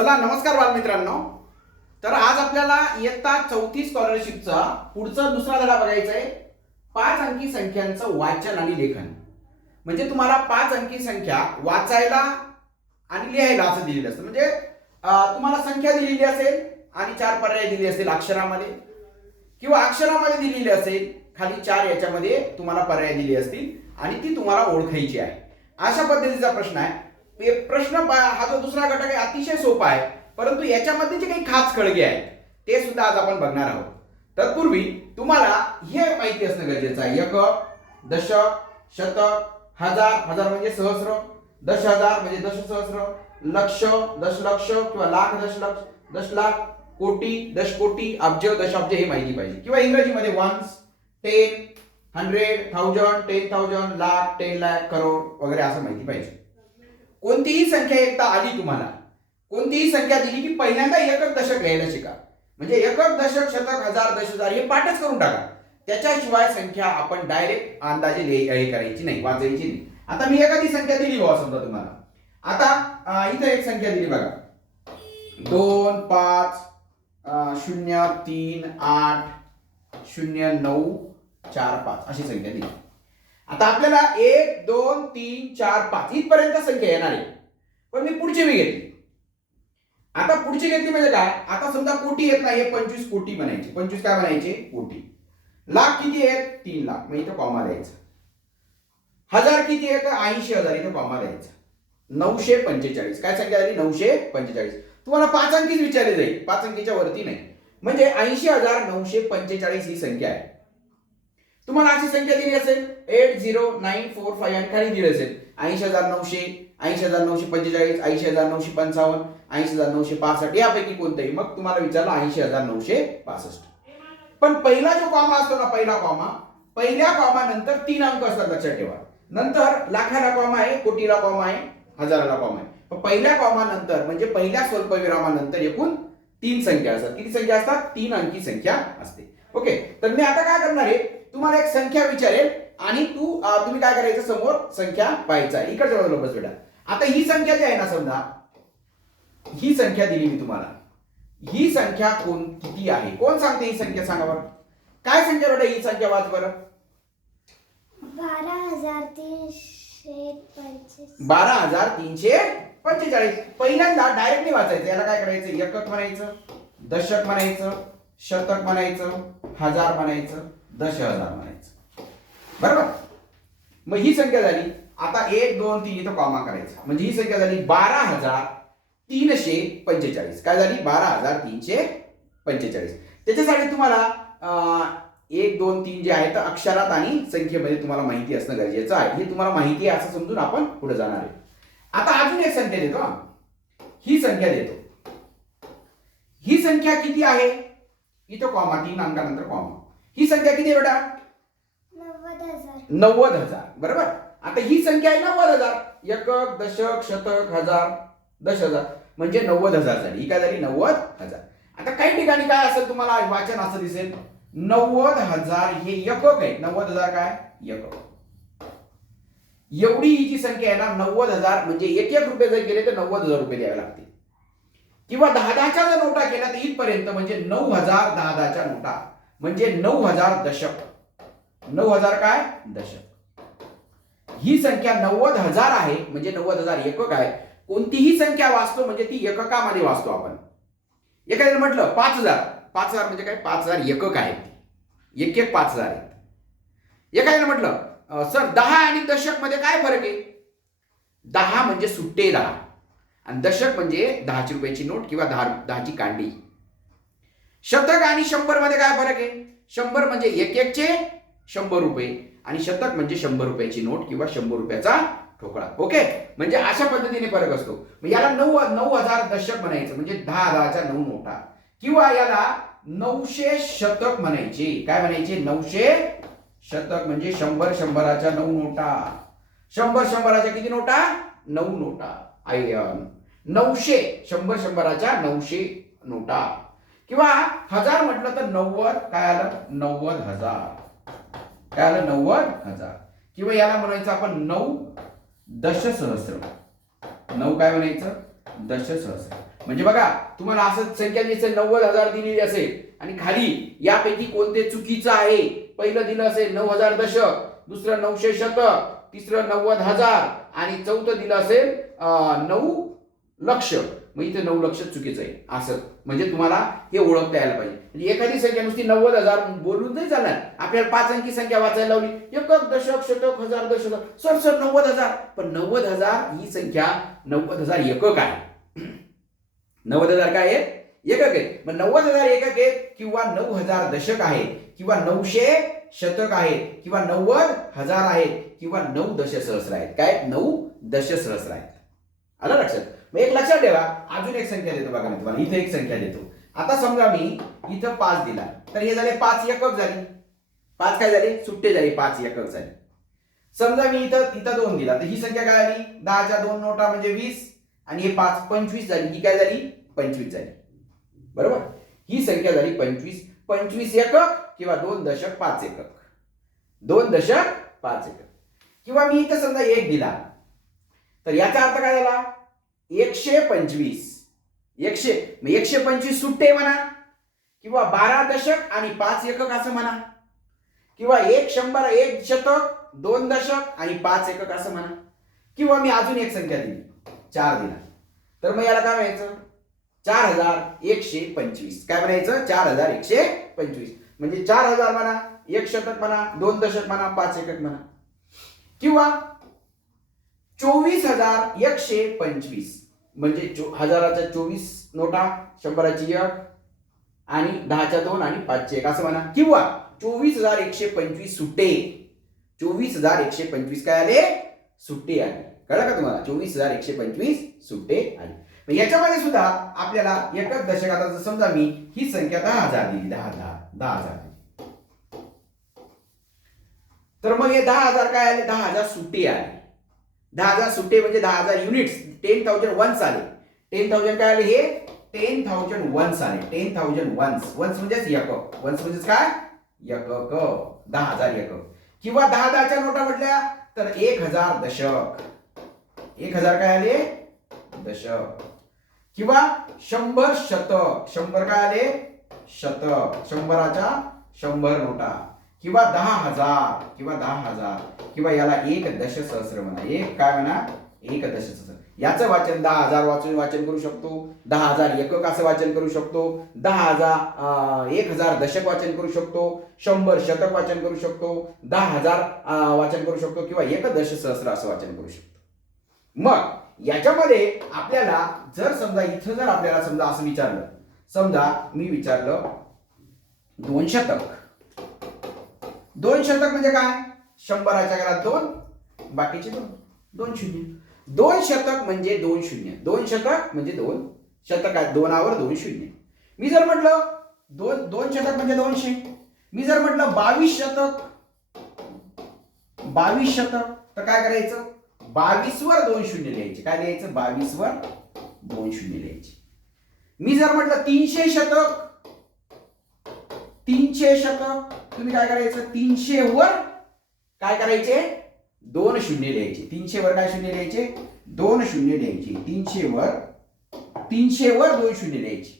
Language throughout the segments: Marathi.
चला नमस्कार बालमित्रांनो. तर आज आपल्याला इयत्ता 4थी स्कॉलरशिपचा पुढचा दुसरा धडा बघायचा आहे. 5 अंकी संख्यांचं वाचन आणि लेखन. म्हणजे तुम्हाला 5 अंकी संख्या वाचायला आणि लिहायला असं दिलेलं असतं. म्हणजे तुम्हाला संख्या दिलेली असेल आणि 4 पर्याय दिले असतील अक्षरामध्ये, किंवा अक्षरामध्ये दिलेली असेल, खाली 4 याच्यामध्ये तुम्हाला पर्याय दिले असतील आणि ती तुम्हाला ओळखायची आहे. अशा पद्धतीचा प्रश्न आहे. प्रश्न हा जो दुसरा घटक आहे अतिशय सोपा आहे, परंतु याच्यामध्ये जे काही खास खळगे आहेत ते सुद्धा आज आपण बघणार आहोत. तत्पूर्वी तुम्हाला हे माहिती असणं गरजेचं आहे. एकक, दशक, शतक, हजार, हजार म्हणजे सहस्र, 10,000 म्हणजे दशसहस्र, लक्ष, दशलक्ष किंवा लाख, दशलक्ष, दशलाख, कोटी, दशकोटी, अब्ज, दशाब्ज हे माहिती पाहिजे. किंवा इंग्रजीमध्ये वन्स, 10, 100, 1000, 10,000, लाख, 10 लाख, करोड वगैरे असं माहिती पाहिजे. कोणतीही संख्या एकदा आली, तुम्हाला कोणतीही संख्या दिली की पहिल्यांदा एकक दशक लिहायला शिका. म्हणजे एकक, दशक, शतक, हजार, 10,000 हे पाठच करून टाका. त्याच्याशिवाय संख्या आपण डायरेक्ट अंदाजे करायची नाही, वाचायची नाही. आता मी एखादी संख्या दिली बाबा समजा तुम्हाला. आता इथे एक संख्या दिली बघा, 2, 5, 0, 3, 8, 0, 9, 4, 5 अशी संख्या दिली. आता आपल्याला 1, 2, 3, 4, 5 इथपर्यंत संख्या येणार आहे. पण मी पुढची मी घेतली. आता पुढची घेतली म्हणजे काय, आता समजा कोटी येत नाही, 25 कोटी म्हणायचे. 25 काय म्हणायचे, कोटी. लाख किती आहेत, 3 लाख, मग इथं कॉमा द्यायचा. हजार किती आहेत, 80,000, इथं कॉमा द्यायचा. 945 काय संख्या झाली, 945. तुम्हाला 5 अंकीच विचारली जाईल, 5 अंकीच्या वरती नाही. म्हणजे 80,945 ही संख्या आहे. तुम्हाला अशी संख्या दिली असेल 80945 आणि खाली दिली असेल 80,900, 80,945, 80,955, 80,965 यापैकी कोणतंही. मग तुम्हाला विचारलं 80,965. पण पहिला जो कॉमा असतो ना, पहिला कॉमा, पहिल्या कॉमा नंतर 3 अंक असतात, लक्षात ठेवा. नंतर लाखाला कॉमा आहे, कोटीला कॉमा आहे, हजाराला कॉमा आहे. पण पहिल्या कॉमा नंतर म्हणजे पहिल्या स्वल्पविरामानंतर एकूण 3 संख्या असतात. किती संख्या असतात, 3 अंकी संख्या असते. ओके, तर मी आता काय करणार आहे, तुम्हाला एक संख्या विचारेल आणि तुम्ही काय करायचं, समोर संख्या पाहायचा. इकडच्या बाजूला बस बेटा. आता ही संख्या जी आहे ना, समजा ही संख्या दिली मी तुम्हाला. ही संख्या किती आहे, कोण सांगते ही संख्या, सांगा बरं. काय संख्या बेटा ही संख्या, वाच बरं. 12,345. पहिल्यांदा डायरेक्टली वाचायचं. याला काय करायचं, एकक म्हणायचं, दशक म्हणायचं, शतक म्हणायचं, हजार म्हणायचं, 10,000 म्हणायचं. बरोबर. मग ही संख्या झाली. आता 1, 2, 3 इथं कॉमा करायचा. म्हणजे ही संख्या झाली 12,345. काय झाली, 12,345. त्याच्यासाठी तुम्हाला 1, 2, 3 जे आहेत अक्षरात आणि संख्येमध्ये तुम्हाला माहिती असणं गरजेचं आहे. हे तुम्हाला माहिती आहे असं समजून आपण पुढे जाणार आहे. आता अजून एक संख्या देतो. ही संख्या देतो. ही संख्या किती आहे, इथं कॉमा, 3 अंकानंतर कॉमा. ही संख्या किती आहे बेटा, 90,000. बरोबर. आता ही संख्या आहे 90,000. एकक, दशक, शतक, हजार, 10,000 म्हणजे 90,000 झाली. ही काय झाली, 90,000. आता काही ठिकाणी काय असेल, तुम्हाला वाचन असं दिसेल, 90,000 हे एकक आहे. 90,000 काय, एकक. एवढी ही जी संख्या आहे ना, 90,000 म्हणजे 1 रुपये जर गेले तर 90,000 रुपये द्यावे लागतील. किंवा 10-10च्या जर नोटा केल्या तर इथपर्यंत म्हणजे 9,000 10-10च्या नोटा म्हणजे 9,000 दशक. 9,000 काय, दशक. ही संख्या 90,000 आहे म्हणजे 90,000 एकक आहे. कोणतीही संख्या वाचतो म्हणजे ती एककामध्ये वाचतो आपण. एखाद्याने म्हटलं 5,000, 5,000 म्हणजे काय, 5,000 एकक आहेत. एक 5,000 आहेत. एखाद्याने म्हटलं सर 10 आणि दशक मध्ये काय फरक आहे. 10 म्हणजे सुट्टे 10 आणि दशक म्हणजे 10 रुपयाची नोट किंवा 10ची कांडी. शतक आणि 100 मध्ये काय फरक आहे. 100 म्हणजे 1चे 100 रुपये आणि शतक म्हणजे 100 रुपयाची नोट किंवा 100 रुपयाचा ठोकळा. ओके, म्हणजे अशा पद्धतीने फरक असतो. याला 9,000 दशक म्हणायचं म्हणजे 10-10च्या 9 नोटा. किंवा याला 900 शतक म्हणायचे. काय म्हणायचे, 900 शतक म्हणजे 100 100च्या 9 नोटा. 100 100च्या किती नोटा, 9 नोटा. 900 100 100च्या 900 नोटा. किंवा हजार म्हटलं तर 90, काय आलं, 90,000. काय आलं, 90,000. किंवा याला म्हणायचं आपण 9 दशसहस्र. 9 काय म्हणायचं, दशसहस्र. म्हणजे बघा तुम्हाला असं संख्या दिसेल 90,000 दिलेली असेल आणि खाली यापैकी कोणते चुकीचं आहे. पहिलं दिलं असेल 9,000 दशक, दुसरं 900 शतक, तिसरं 90,000 आणि चौथं दिलं असेल 9 लक्ष. मग इथे 9 लक्ष चुकीचं आहे असं. म्हणजे तुम्हाला हे ओळखता यायला पाहिजे. म्हणजे एखादी संख्या नुसती 90,000 बोलून नाही चालणार. आपल्याला 5 अंकी संख्या वाचायला लावली, एकक दशक शतक हजार दशक सर 90,000. पण 90,000 ही संख्या 90,000 एकक आहे. 90,000 काय आहे? एकक आहे. मग 90,000 एकक आहे किंवा 9,000 दशक आहे किंवा 900 शतक आहे किंवा 90,000 आहेत किंवा 9 दशसहस्र आहेत. काय? 9 दशसहस्र आहेत. आलं लक्षात? मग एक लक्षात ठेवा, अजून एक संख्या देतो बघा मी तुम्हाला. इथे एक संख्या देतो. आता समजा मी इथं 5 दिला तर हे झाले 5 एकक झाली. 5 काय झाले? सुट्टे झाले. 5 एकक झाले. समजा मी इथं 2 दिला तर ही संख्या काय आली? 10च्या 2 नोटा म्हणजे 20 आणि हे 5 25 झाली. ही काय झाली? 25 झाली. बरोबर? ही संख्या झाली 25. 25 एकक किंवा 2 दशक 5 एकक. 2 दशक 5 एकक. किंवा मी इथं समजा 1 दिला तर याचा अर्थ काय झाला? 125. 125 सुट्टे म्हणा किंवा 12 दशक आणि 5 एकक असं म्हणा किंवा 1 शतक 2 दशक आणि 5 एकक असं म्हणा. किंवा मी अजून एक संख्या दिली 4 दिला तर मग याला काय म्हणायचं? 4125. काय म्हणायचं? 4125. म्हणजे 4000 म्हणा, 1 शतक म्हणा, 2 दशक म्हणा, 5 एकक म्हणा. किंवा 24,125 म्हणजे 1000च्या 24 नोटा, 100ची 1 आणि 10च्या 2 आणि 5चे 1 असं म्हणा. किंवा 24,125 सुट्टे. 24,125 काय आले? सुट्टे आले. कळलं का तुम्हाला? 24,125 सुट्टे आले. याच्यामध्ये सुद्धा आपल्याला एकक दशक, आता समजा मी ही संख्या 10,000 दिली, 10,000 तर मग हे 10,000 काय आले? 10,000 सुट्टे आले. 10,000 सुट्टे म्हणजे 10,000 युनिट्स, 10,000 वन्स आले. 10,000 काय आले? हे 10,000 वन्स आले. 10,000 वन्स. वन्स म्हणजेच एकक. वन्स म्हणजेच काय? एकक. 10,000 एकक. किंवा 10,000च्या नोटा म्हटल्या तर 1,000 दशक. 1,000 काय आले? दशक. किंवा 100 शतक. 100 काय आले? शतक. 100च्या 100 नोटा. किंवा 10,000 किंवा याला 1 दशसहस्र म्हणा. एक काय म्हणा? 1 दशसहस्र. याचं वाचन 10,000 वाचन करू शकतो. 10,000 एकक असं वाचन करू शकतो. 1,000 दशक वाचन करू शकतो. 100 शतक वाचन करू शकतो. 10,000 वाचन करू शकतो किंवा 1 दशसहस्र असं वाचन करू शकतो. मग याच्यामध्ये आपल्याला जर समजा इथं जर आपल्याला समजा असं विचारलं, समजा मी विचारलं 2 शतक. 2 शतक म्हणजे काय? 100च्या घरात 2, बाकीचे 2 शून्य. 2 शतक म्हणजे 2 शून्य. 2 शतक म्हणजे 2 शतक आहे. 2वर 2 शून्य. मी जर म्हटलं 2 शतक म्हणजे 200. मी जर म्हटलं 22 शतक, 22 शतक तर काय करायचं? 22वर 2 शून्य लिहायचे. काय लिहायचं? 22वर 2 शून्य लिहायचे. मी जर म्हटलं 300 शतक, 300 शतक तुम्ही काय करायचं? 300 वर काय करायचे? 2 शून्य लिहायचे. 300 वर काय शून्य लिहायचे? 2 शून्य लिहायचे. 300 वर 2 शून्य लिहायचे.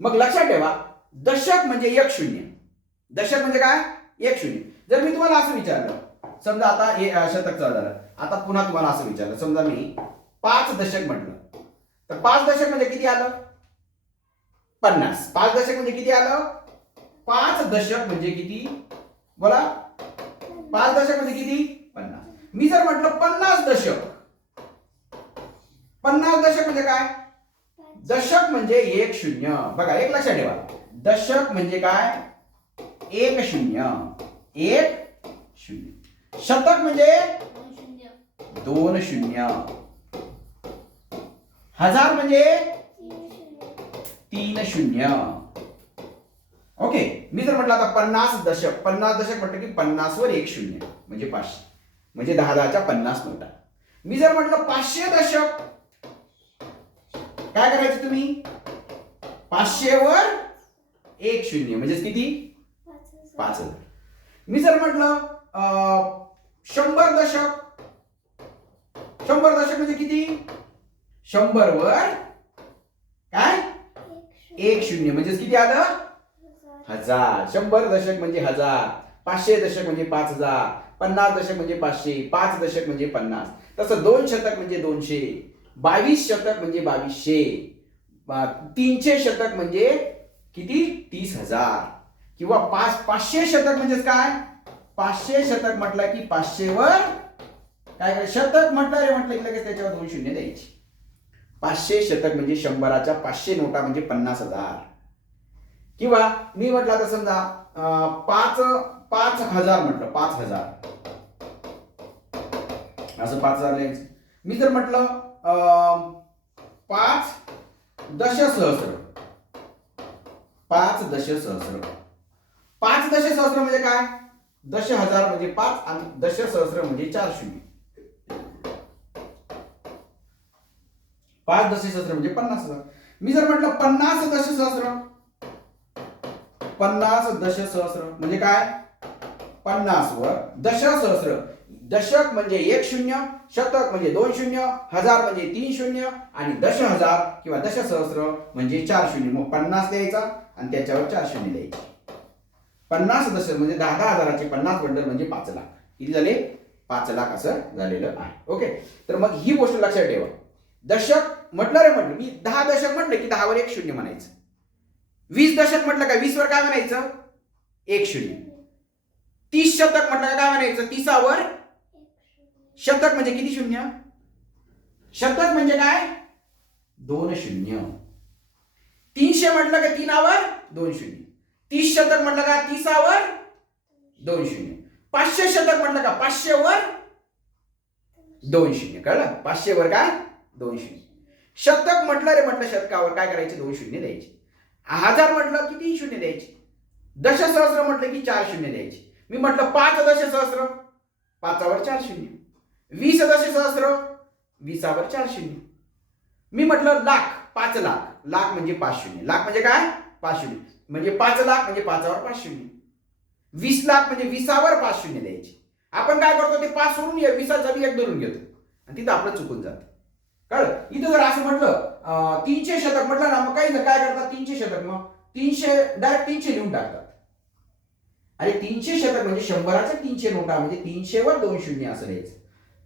मग लक्षात ठेवा, दशक म्हणजे 1 शून्य. दशक म्हणजे काय? 1 शून्य. जर मी तुम्हाला असं विचारलं, समजा आता हे शतक चालू झालं, आता पुन्हा तुम्हाला असं विचारलं, समजा मी 5 दशक म्हटलं तर 5 दशक म्हणजे किती आलं? 50. 5 दशक म्हणजे किती आलं? 5 दशक म्हणजे किती? बोला. 5 दशक म्हणजे किती? 50. मी जर म्हटलं 50 दशक, 50 दशक म्हणजे काय? दशक म्हणजे 1 शून्य. बघा एक लक्षात ठेवा, दशक म्हणजे काय? 1 शून्य. 1 शून्य. शतक म्हणजे 2 शून्य. हजार म्हणजे 3 शून्य. ओके. मी जर म्हटलं आता 50 दशक, 50 दशक म्हटलं की 50 वर 1 शून्य म्हणजे 500, म्हणजे 10,000च्या 50 नोटा. मी जर म्हटलं 500 दशक, काय करायचं तुम्ही? 500 वर 1 शून्य म्हणजे किती? 5,000. मी जर म्हटलं 100 दशक, 100 दशक म्हणजे किती? 100 वर काय 1 शून्य म्हणजे किती आलं 1000. 100 दशक म्हणजे 1000, 500 दशक म्हणजे 5000, 50 दशक म्हणजे 500, 5 दशक म्हणजे 50. तसं 2 शतक म्हणजे 200, 22 शतक म्हणजे 2200, 300 शतक म्हणजे किती 30,000 किंवा 500 शतक म्हणजे काय 500 शतक म्हटलं की 500 वर काय काय शतक म्हटलं की लगेच त्याच्यावर 2 शून्य द्यायची. 500 शतक म्हणजे 100च्या 500 नोटा म्हणजे 50,000. किंवा मी म्हटलं आता समजा 5,000 म्हटलं 5,000 असं 5,000 लिहायचं. मी जर म्हटलं 5 दशसहस्र 5 दशसहस्र 5 दशसहस्र म्हणजे काय 10,000 म्हणजे 5 आणि दशसहस्र म्हणजे 4 शून्य. 5 दशसहस्र म्हणजे 50,000. मी जर म्हटलं 50 दशसहस्र 50 दशसहस्र म्हणजे काय 50 वर दशसहस्र. दशक म्हणजे 1 शून्य, शतक म्हणजे 2 शून्य, हजार म्हणजे 3 शून्य आणि 10,000 किंवा दशसहस्र म्हणजे 4 शून्य. मग 50 द्यायचा आणि त्याच्यावर 4 शून्य द्यायचे. 50 दशक म्हणजे 10,000चे 50 बंडल म्हणजे 5 लाख. किती झाले 5 लाख असं झालेलं आहे. ओके तर मग ही गोष्ट लक्षात ठेवा. दशक म्हटलं मी 10 दशक म्हटलं की 10 वर 1 शून्य म्हणायचं. 20 दशक म्हटलं का 20 वर काय म्हणायचं 1 शून्य. 30 शतक म्हटलं काय म्हणायचं 30 वर शतक म्हणजे किती शून्य शतक म्हणजे काय 2 शून्य. 300 म्हटलं का 3 वर 2 शून्य. 30 शतक म्हटलं का 30 वर 2 शून्य. 500 शतक म्हटलं का 500 वर 2 शून्य. कळलं 500 वर काय 2 शून्य. शतक म्हटलं शतकावर काय करायचे 2 शून्य द्यायचे. 1000 म्हटलं की 3 शून्य द्यायचे. दशसहस्र म्हटलं की 4 शून्य द्यायचे. मी म्हटलं 5 दशसहस्र 5 वर 4 शून्य. 20 दशसहस्र 20 वर 4 शून्य. मी म्हटलं लाख 5 लाख लाख म्हणजे 5 शून्य. लाख म्हणजे काय 5 शून्य म्हणजे 5 लाख म्हणजे 5 वर 5 शून्य. 20 लाख म्हणजे 20 वर 5 शून्य द्यायचे. आपण काय करतो ते 5 सोडून 20चा बी 1 धरून घेतो आणि तिथं आपलं चुकून जातं. कळलं. इथं जर असं म्हटलं 300 शतक म्हटलं ना मग काही जण काय करतात 300 शतक मग 300 डायरेक्ट 300 लिहून टाकतात. अरे 300 शतक म्हणजे 100च्या 300 नोटा म्हणजे 300 वर 2 शून्य असं लिहायचं.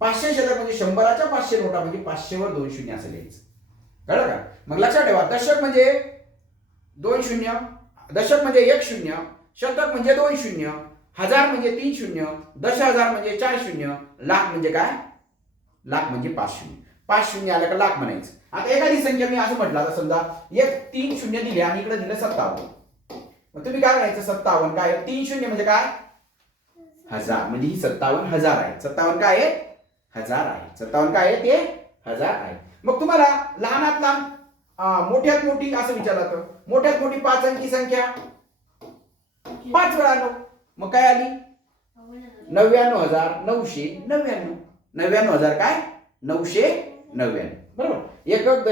500 शतक म्हणजे 100च्या 500 नोटा म्हणजे 500 वर 2 शून्य असं लिहायचं. कळलं का. मग लक्षात ठेवा दशक म्हणजे 2 शून्य, दशक म्हणजे 1 शून्य, शतक म्हणजे 2 शून्य, हजार म्हणजे 3 शून्य, 10,000 म्हणजे 4 शून्य, लाख म्हणजे काय लाख म्हणजे 5 शून्य. 5 शून्य आलं का लाख म्हणायचं. आता एखादी संख्या मी असं म्हटलं आता समजा 3 शून्य दिले आणि इकडे दिलं 57. मग तुम्ही काय म्हणायचं 57 काय 3 शून्य म्हणजे काय 1000 म्हणजे ही 57,000 आहे. 57 काय आहे 1000 आहे. 57 काय आहे ते 1000 आहे. मग तुम्हाला लहानात लहान मोठ्यात मोठी असं विचारलं तर मोठ्यात मोठी 5 अंकी संख्या 5 वेळा 9 मग काय आली 99,999. 99,000 काय 999 बरोबर. एकक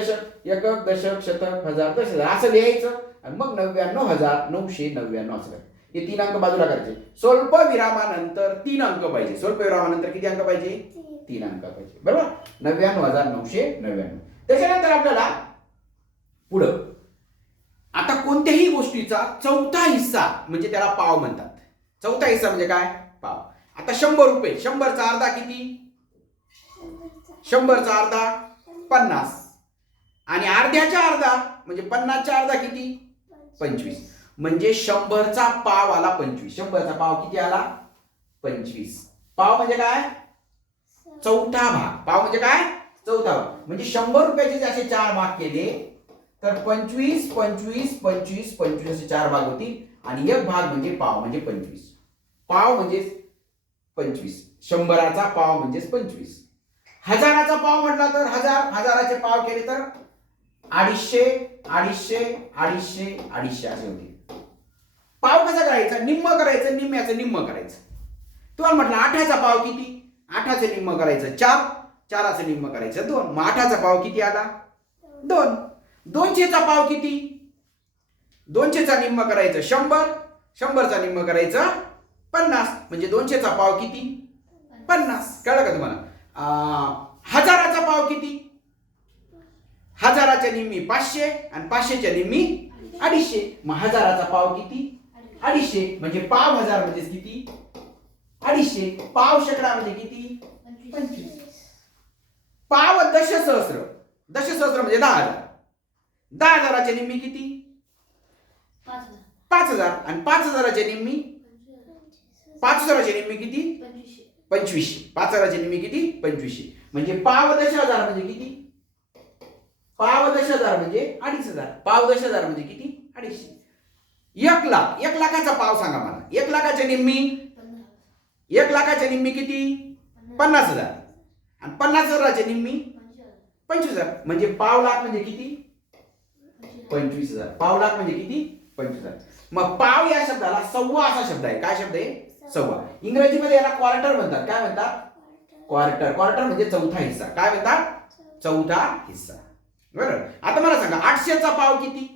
दशक शतक हजार दशहजार असं लिहायचं आणि मग 99,999 असं. हे 3 अंक बाजूला करायचे. स्वल्प विरामानंतर 3 अंक पाहिजे. स्वल्प विरामानंतर किती अंक पाहिजे 3 अंक पाहिजे बरोबर. 99,999. त्याच्यानंतर आपल्याला पुढं आता कोणत्याही गोष्टीचा चौथा हिस्सा म्हणजे त्याला पाव म्हणतात. चौथा हिस्सा म्हणजे काय पाव. आता 100 रुपये 100चा अर्धा किती 100चा अर्धा 50 आणि अर्ध्याच्या अर्धा म्हणजे 50च्या अर्धा किती 25 म्हणजे 100चा पाव आला 25. 100चा पाव किती आला 25. पाव म्हणजे काय चौथा भाग. पाव म्हणजे काय चौथा भाग म्हणजे 100 रुपयाचे असे 4 भाग केले तर 25 25 25 25 असे 4 भाग होतील आणि एक भाग म्हणजे पाव म्हणजे 25. पाव म्हणजे 25. 100चा पाव म्हणजे 25. हजाराचा पाव म्हटला तर हजाराचे पाव केले तर 250 250 250 250 असे होते. पाव कसा करायचा निम्म करायचं निम्म्याचं निम्म करायचं. तुम्हाला म्हटलं 8चा पाव किती 8चं निम्म करायचं 4 4चं निम्म करायचं 2 मग 8चा पाव किती आला 2. 200चा पाव किती 200चा निम्म करायचं 100 100चा निम्म करायचं 50 म्हणजे 200चा पाव किती 50. कळलं का तुम्हाला. हजाराचा पाव किती हजाराच्या निम्मी 500 आणि 500च्या निम्मी 250. मग हजाराचा पाव किती? 250. म्हणजे पाव हजार म्हणजे किती? 250. पाव शेकडा म्हणजे किती? 25. पाव दशसहस्र. दशसहस्र म्हणजे 10,000. 10,000च्या निम्मी किती? 5,000. आणि 5,000च्या निम्मी 5,000च्या निम्मी किती? 2500. 5,000च्या निम्मी किती? 2500. म्हणजे पाव 10,000 म्हणजे किती? पाव 10,000 म्हणजे 2,500. पाव 10,000 म्हणजे किती? 250. 1 लाख. 1 लाखाचा पाव सांगा मला. 1 लाखाच्या निम्मी 1 लाखाच्या निम्मी किती? 50,000. आणि 50,000च्या निम्मी 25,000. म्हणजे पाव लाख म्हणजे किती? 25,000. पाव लाख म्हणजे किती? 25,000. मग पाव या शब्दाला सव्वा असा शब्द आहे. काय शब्द आहे? सव्वा. इंग्रजीमध्ये याला क्वार्टर म्हणतात. काय म्हणतात? क्वार्टर. क्वार्टर म्हणजे चौथा हिस्सा. काय म्हणतात? चौथा हिस्सा. बरोबर. आता मला सांगा 800चा पाव किती?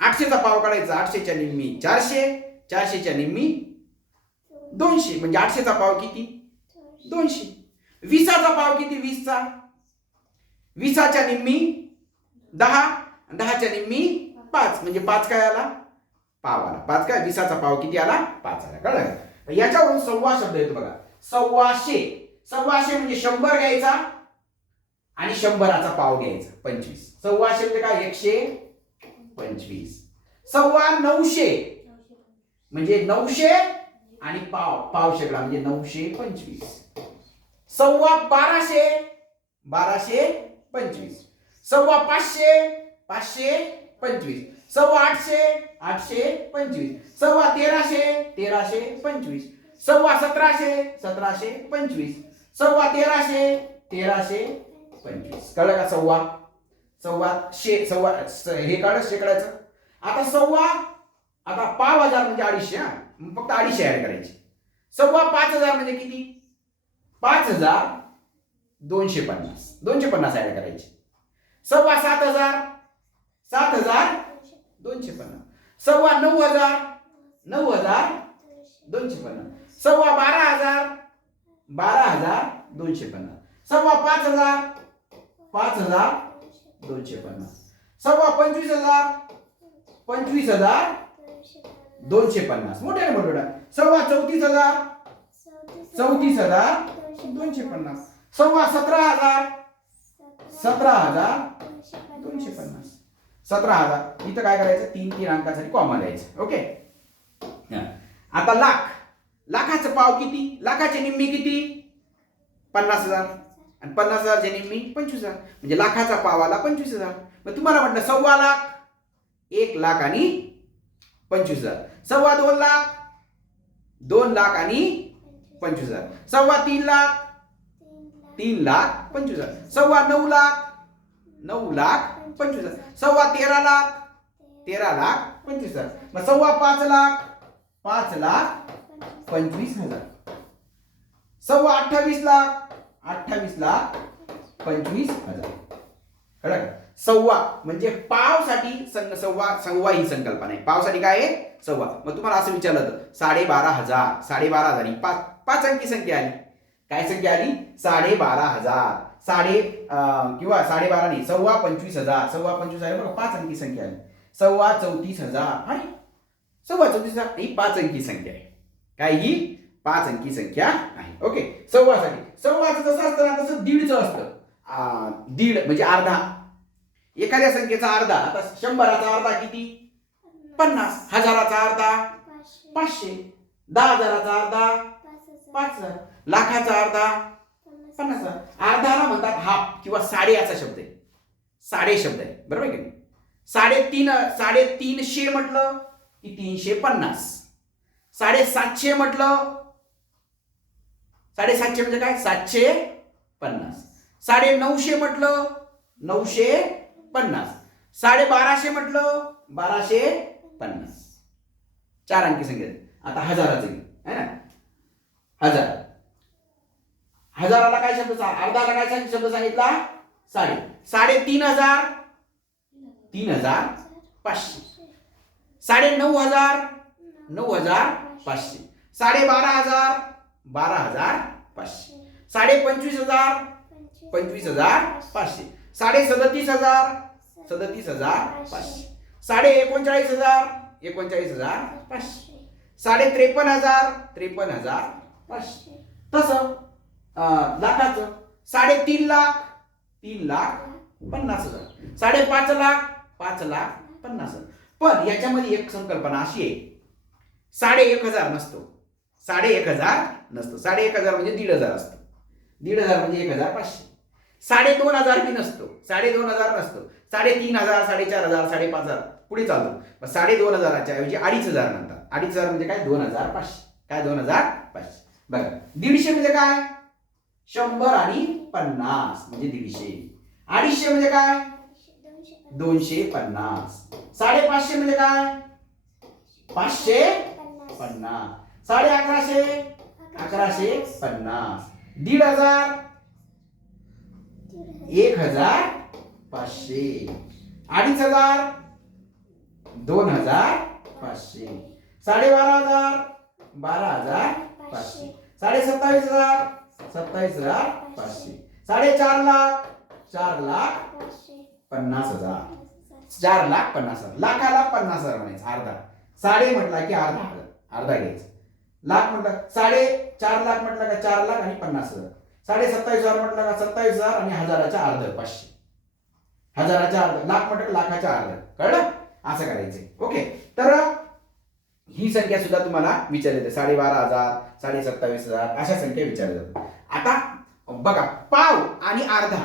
800चा पाव काढायचा. 800च्या निम्मी 400. 400च्या निम्मी 200. म्हणजे 800चा पाव किती? 200. 20चा पाव किती? 20चा 20च्या निम्मी 10. 10च्या निम्मी 5. म्हणजे 5 काय आला? पाव आला. 5 काय? 20चा पाव किती आला? 5 आला. कळलं? याच्यावरून सव्वा शब्द येतो बघा. 1,200. 1,200 म्हणजे 100 घ्यायचा आणि 100चा पाव घ्यायचा 25. 1,200 म्हणजे काय? 125. 950 म्हणजे 900 आणि पाव शेकडा म्हणजे 925. 1250 1225. 550 525. 850 825. 1325. 1725. 1325. कळलं का? हे काढ शेकडाचं. आता पाव हजार म्हणजे 250. फक्त 250 ऍड करायची. 5,500 म्हणजे किती? 5,250. 250 ऍड करायची. 7,500 7,250. 9,500 9,250. 12,500 12,250. 5,500 5,250. 25,000 25,250. मोठ्याने मोठा. 34,000 34,250. 17,000 17,250. 17,000. इथं काय करायचं? 3 अंकासाठी कॉमा द्यायचं. ओके. आता लाख. लाखाचं पाव किती? लाखाची निम्मी किती? 50,000. आणि 50,000च्या निम्मी 25,000. म्हणजे लाखाचा पाव आला 25,000. मग तुम्हाला म्हटलं 1,15 लाख. 1 लाख आणि 25,000. 2.25 लाख. 2 लाख आणि 25,000. 3.25 लाख. 3 लाख 25,000. 9.25 लाख. 9 लाख 25,000. 13.25 लाख. 13 लाख 25,000. मग 5.25 लाख. 5 लाख 25,000. 28 लाख. 28 लाख 25,000. कळलं? सव्वा म्हणजे पावसाठी सव्वा ही संकल्पना आहे. पावसाठी काय आहे? सव्वा. मग तुम्हाला असं विचारलं तर 12,500. 12,500 ही 5 अंकी संख्या आली. काय संख्या आली? 12,500. किंवा 12,500 नाही. 25,000. 25,000 बघा 5 अंकी संख्या आली. 34,000 आणि 34,000 ही 5 अंकी संख्या आहे. काय? ही 5 अंकी संख्या आहे. ओके. सव्वासाठी. सव्वाचं जसं असतं ना तसं दीडचं असतं. दीड म्हणजे अर्धा. एखाद्या संख्येचा अर्धा. आता 100चा अर्धा किती? 50. 1,000चा अर्धा 500. 10,000चा अर्धा 5,000. लाखाचा अर्धा 50,000. अर्धाला म्हणतात हाफ किंवा साडे असा शब्द आहे. साडे शब्द आहे. बरोबर की नाही? 350 म्हटलं की 350. 750 म्हटलं 750 म्हणजे काय? 750. 950 म्हटलं 950. 1250 म्हटलं 1250. 4 अंकी संख्या. आता हजाराचं घे है ना. 1000. हजाराला काय शब्द? अर्धाला काय शब्द सांगितला? 3,500. 3,500. 9,500. 9,500. 12,500. 12,500. 25,000. 25,500. 37,000 37,500. 39,000 39,500. 53,000 53,500. तसं लाखाचं 3.5 लाख 3,50,000. 5.5 लाख 5,50,000. पण याच्यामध्ये एक संकल्पना अशी आहे, 1,500 नसतो. 1,500 नसतो. 1,500 म्हणजे 1,500 असतो. 1,500 म्हणजे 1,500. 2,500 बी नसतो. 2,500 नसतो. 3,500 4,500 5,500 पुढे चालतो. मग 2,500च्या ऐवजी 2,500 म्हणतात. 2,500 म्हणजे काय? 2,500. काय? 2,500. बघा 150 म्हणजे काय? 100 आणि 50 म्हणजे 150. 250 म्हणजे काय? 250. 550 म्हणजे काय? 550. 1150 1150. 1,500 1,500. 2,500 2,500. 12,500 12,500. 27,000 27,500. 4.5 लाख 4,50,000. 4,50,000. लाखाला 50,000 म्हणायचं. अर्धा. साडे म्हटला की अर्धा घ्यायचं. लाख म्हटलं 4.5 लाख म्हटलं का 4 लाख आणि 50,000. 27,000 म्हटलं का 27,000 आणि 1,000च्या अर्ध 500. 1,000च्या अर्ध. लाख म्हटलं लाखाच्या अर्ध. कळलं? असं करायचंय. ओके. तर ही संख्या सुद्धा तुम्हाला विचारली जाते. 12,500 27,000 अशा संख्या विचारल्या जातात. आता बघा पाव आणि अर्धा.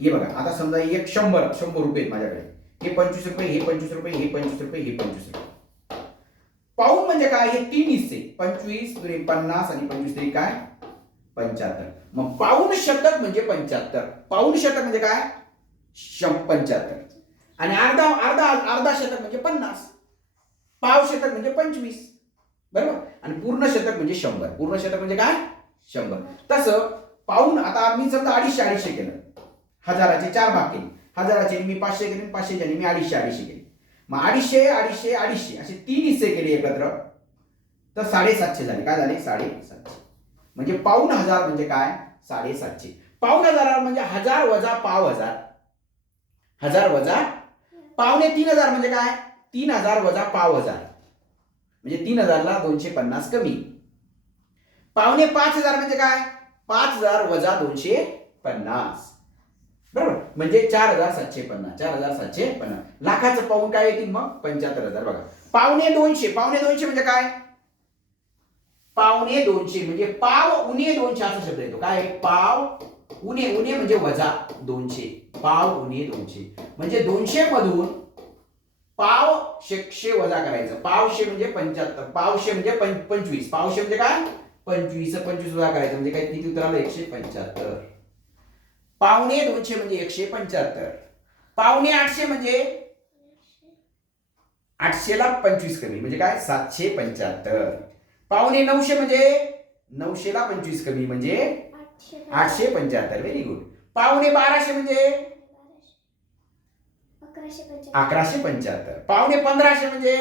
हे बघा आता समजा एक 100 रुपये आहेत माझ्याकडे. हे 25 रुपये, हे 25 रुपये, हे 25 रुपये, हे 25 रुपये. पाऊण म्हणजे काय? हे 3 हिस्से. 25 दुणे 50 आणि 25 तरी काय? 75. मग पाऊण शतक म्हणजे 75. पाऊण शतक म्हणजे काय? 75. आणि अर्धा शतक म्हणजे 50. पाव शतक म्हणजे 25. बरोबर. आणि पूर्ण शतक म्हणजे 100. पूर्ण शतक म्हणजे काय? 100. तसं पाऊण आता मी समजा 250 केलं. 1,000चे 4 भाग केले. 1,000चे मी 500 केले, 500चे मी 250 केले. मग 250 असे 3 हिस्से केले एकत्र तर 750 झाले. काय झाले? 750. म्हणजे पाऊण हजार म्हणजे काय? 750. पाऊण हजार म्हणजे 1,000 वजा पाव हजार. 1,000 वजा 2,500 म्हणजे काय? 3,000 वजा पाव हजार. म्हणजे 3,000 ला 250 कमी. 5,500 म्हणजे काय? 5,000 वजा 250. बरोबर. म्हणजे 4,750. 4,750. लाखाचं पाऊण काय येतील मग? 75,000. बघा 2,250 म्हणजे काय? 2,250 म्हणजे पाव उणे 200 असा शब्द येतो. काय? पाव उणे म्हणजे वजा 200. पाव उणे 200 म्हणजे 200 मधून पाव 100 वजा करायचं. पावशे म्हणजे 75. पावशे म्हणजे 25. पावशे म्हणजे काय? 25 वजा करायचं म्हणजे काय? किती उत्तर आलं? 175. 2,250 म्हणजे 175. 850 म्हणजे 800 ला 25 कमी म्हणजे काय? 775. 950 म्हणजे 900 ला 25 कमी म्हणजे 875. Very good. 1250 म्हणजे 1175. 1550 म्हणजे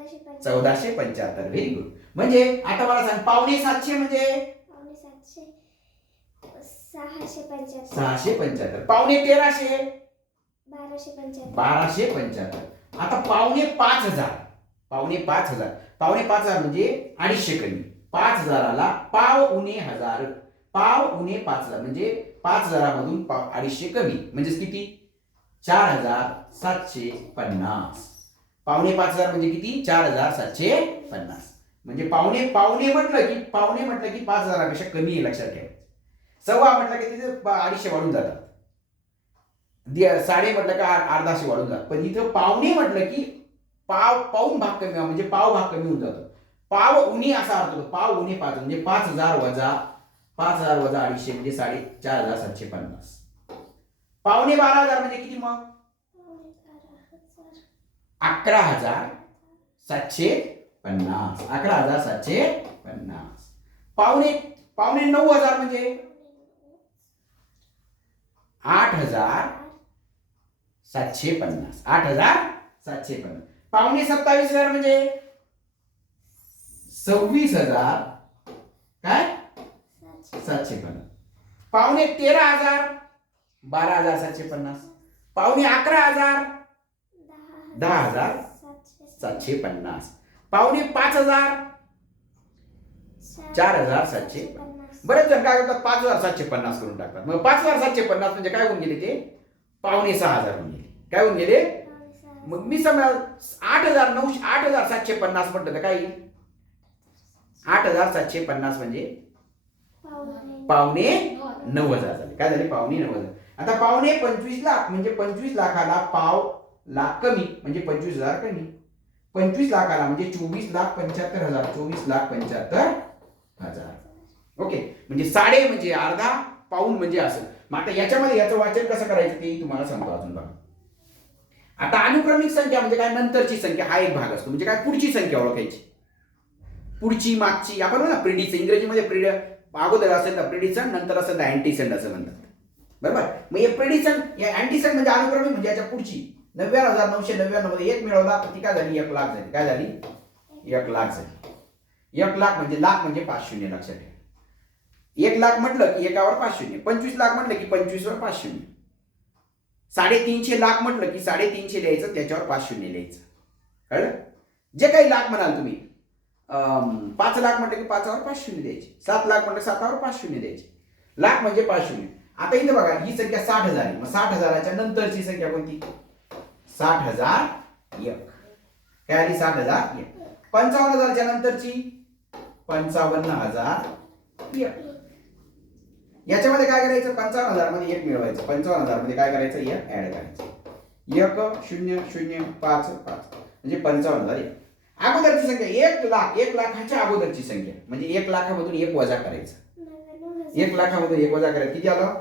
1475. Very good. म्हणजे आता मला सांग 750 म्हणजे 675. 1350 1275. आता 5,500. 5,500 म्हणजे 250 कमी. 5,000ला पाव उणे 1,000. पाव उणे 5,000 म्हणजे 5,000 मधून 250 कमी म्हणजे किती? 4,750. 5,500 म्हणजे किती? 4,750. म्हणजे पावणे म्हटलं की 5,000 पेक्षा कमी आहे. लक्षात ठेवा. सव्वा म्हटलं की तिथे 250 वाढून जातात. साडे म्हटलं का 1,500 वाढून जातात. पण इथं पावणे म्हटलं की पाऊण भाग कमी म्हणजे पाव भाग कमी होऊन जातो. पाव उणे असा अर्थ होतो. पाव उणे 5 म्हणजे 5,000 वजा 250 म्हणजे 4,750. 12,500 म्हणजे किती मग? 11,750. 11,750. 9,500 म्हणजे 8,750. 8,750. 27,000 म्हणजे 26,000 काय? 750. 13,500 12,750. पावणे 11,000 10,750. पावणे 5,000 4,750. बरेच जण काय करतात 5,750 करून टाकतात. मग 5,750 म्हणजे काय होऊन गेले ते पावणे 6,000 होऊन गेले. काय होऊन गेले? मग मी समजा 8,750 म्हटलं तर काय येईल? 8,750 म्हणजे पावणे 9,000 झाले. काय झाले? पावणे 9,000. आता पावणे 25 लाख म्हणजे 25 लाखाला पाव लाख कमी म्हणजे 25,000 कमी. 25 लाखाला म्हणजे 24,75,000. 24,75,000. ओके, म्हणजे साडे म्हणजे अर्धा, पाऊण म्हणजे असं. मग आता याच्यामध्ये याचं वाचन कसं करायचं ते तुम्हाला सांगतो अजून बघा. आता अनुक्रमिक संख्या म्हणजे काय? नंतरची संख्या हा एक भाग असतो. म्हणजे काय? पुढची संख्या ओळखायची. पुढची, मागची. आपण ना प्रिडिसन, इंग्रजीमध्ये अगोदर असेल तर प्रिडिसन, नंतर असेल तर अँटीसेंड असं म्हणतात. बरोबर? मग हे प्रिडिसन, अँटीसेंड म्हणजे अनुक्रमिक म्हणजे याच्या पुढची. 99,999 मध्ये 1 मिळवला तर ती काय झाली? 1 लाख झाली. काय झाली? 1 लाख झाली. 1 लाख म्हणजे लाख म्हणजे 5 शून्य लक्षात ठेवा. 1 लाख म्हटलं की एकावर 5 शून्य. 25 लाख म्हटलं की 25 वर 5 शून्य. 350 लाख म्हटलं की 350 लिहायचं, त्याच्यावर 5 शून्य लिहायचं. कळलं? जे काही लाख म्हणाल तुम्ही, 5 लाख म्हटलं की 5 वर 5 शून्य द्यायचे. 7 लाख म्हटलं 7 वर 5 शून्य द्यायचे. लाख म्हणजे 5 शून्य. आता इथे बघा ही संख्या 60,000 आहे. मग 60,000च्या नंतरची संख्या कोणती? 60,001. काय आली? 60,001. 55,000च्या नंतरची 55,001. याच्यामध्ये काय करायचं? 55,000 मध्ये 1 मिळवायचं. 55,000 मध्ये काय करायचं? 1 ऍड करायचं. 1,0,0,5,5 म्हणजे 55,001. अगोदरची संख्या 1 लाख. 1 लाखाच्या अगोदरची संख्या म्हणजे 1 लाखामधून 1 वजा करायचं. 1 लाखामधून 1 वजा करायचं. किती आलं?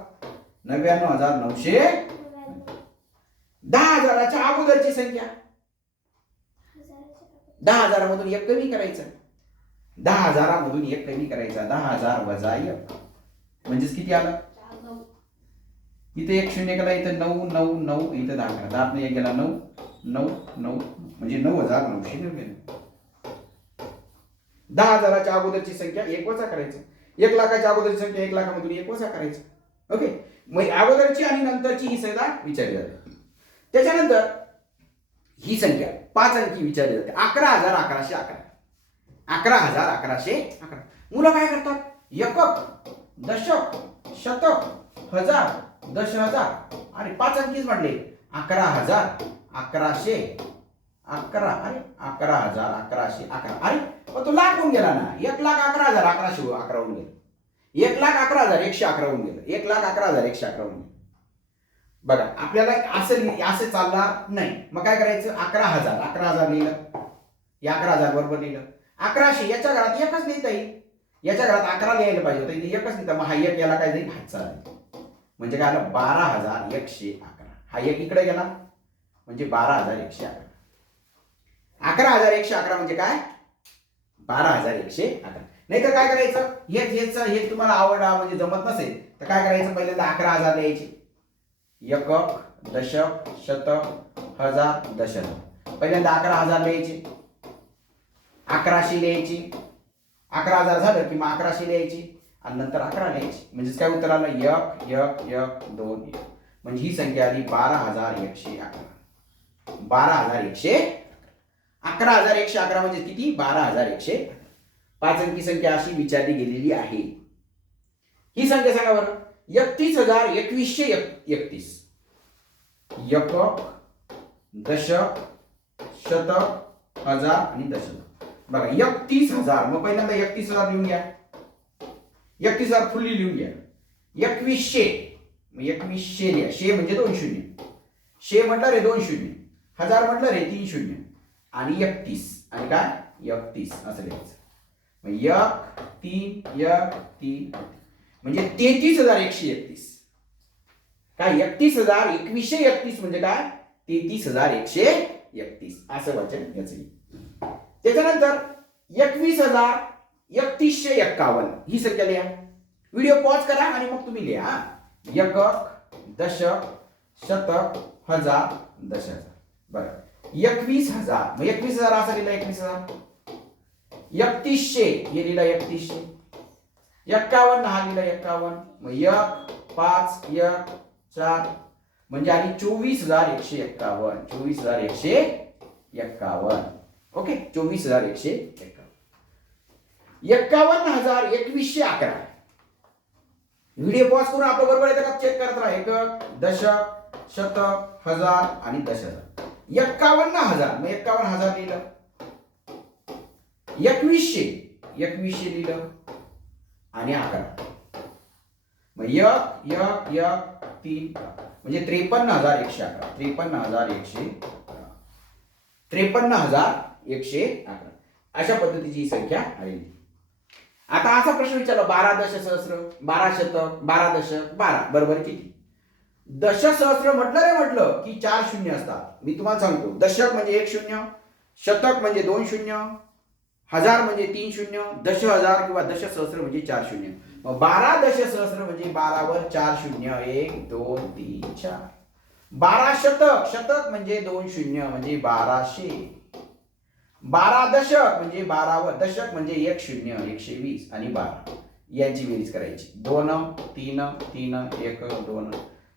99,900. 10,000च्या अगोदरची संख्या 10,000 मधून 1 कमी करायचं. 10,000 मधून 1 कमी करायचा. 10,000 वजा 1 म्हणजेच किती आलं? इथे 1 शून्य केला, इथे 9 9 9, इथे 10 केला. 10 ने 1 गेला 9 9 9 म्हणजे 9,999. 10,000च्या अगोदरची संख्या 1 वजा करायचं. 1 लाखाच्या अगोदरची संख्या 1 लाखामधून 1 वजा करायचं. ओके, मग अगोदरची आणि नंतरची ही संख्या विचारली जाते. त्याच्यानंतर ही संख्या 5 अंकी विचारली जाते. 11,1111. 11,1111. मुलं काय करतात? एकक, दशक, शतक, हजार, दशहजार आणि 5 अंकीच म्हटले. 11,1100. 11,1111. अरे पण तो लाख होऊन गेला ना. 1,11,1111 होऊन गेला. 1,11,111 होऊन गेलं. 1,11,111 होऊन गेलं. बघा आपल्याला असं चालणार नाही. मग काय करायचं? 11,000. 11,000 लिहिलं. या 11,000 बरोबर लिहिलं. 1100 याच्या घरात एकच लिहिता येईल. याच्या घरात 11 लिहायला पाहिजे होतं. इथे एकच लिहिता. मग हा एक याला काय जाईल? हातचा जाईल. म्हणजे काय आलं? 12,111. हा एक इकडे गेला म्हणजे 12,111. 11,111 म्हणजे काय? 12,111. नाहीतर काय करायचं? हे तुम्हाला आवडा म्हणजे जमत नसेल तर काय करायचं? पहिल्यांदा 11,000 लिहायचे. एकक, दशक, शतक, हजार, दशक. पहिल्यांदा 11,000 लिहायचे. 1100 लिहायची. 11,000 झालं की मग 1100 लिहायची आणि नंतर 11 लिहायची. म्हणजेच काय उत्तर आलं? 1 1 1 2 1. म्हणजे ही संख्या आली 12,111. 12,111. 11,111 म्हणजे किती? 12,111. 5 अंकी संख्या अशी विचारली गेलेली आहे. ही संख्या सांगा बरं. 31,2131. एकक, दशक, शतक, हजार आणि दशक. बघा 31,000. मग पहिल्यांदा 31,000 लिहून घ्या. 31,000 फुल्ली लिहून घ्या. 2100. मग 2100 लिहा. शे म्हणजे 2 शून्य. शे म्हटलं रे 2 शून्य. हजार म्हटलं रे 3 शून्य. आणि 31 आणि काय? 31 असं लिहायचं. मग 1 3 1 3 म्हणजे 33,131. काय? 31,2131 म्हणजे काय? 33,131 असं वचन याचं. त्याच्यानंतर 21,3151 ही संख्या लिहा. व्हिडिओ पॉज करा आणि मग तुम्ही लिहा. एकक, दशक, शतक, हजार, दशहजार. बरं 21,000. मग 21,000 असा लिहिला. 21,000. 3100 हे लिहिला. 3100. 51 हा लिहिला. 51. मग 1 5 1 4 म्हणजे आली 24,151. 24,151. ओके, 24,151. 51,2111. व्हिडिओ पॉज करून आपलं बरोबर येतं का चेक करत राहा. एकक, दशक, शतक, हजार आणि दशहजार. 51,000 मग 51,000 लिहिलं. 2100 लिहिलं आणि 11. मग 1 म्हणजे 53,111. 53,111 अशा पद्धतीची ही संख्या आलेली. आता असा प्रश्न विचारला 12 दशसहस्र, 12 शतक, 12 दशक, 12 बरोबर किती? दशसहस्र म्हटलं की 4 शून्य असतात. मी तुम्हाला सांगतो, दशक म्हणजे 1 शून्य, शतक म्हणजे 2 शून्य, हजार म्हणजे 3 शून्य, दशहजार किंवा दशसहस्र म्हणजे 4 शून्य. मग 12 दशसहस्र म्हणजे 12 वर 4 शून्य, 1 2 3 4. 12 शतक, शतक म्हणजे 2 शून्य म्हणजे 1200. 12 दशक म्हणजे 12 वर दशक म्हणजे 1 शून्य 120 आणि 12 यांची बेरीज करायची. 2 3 3 1 2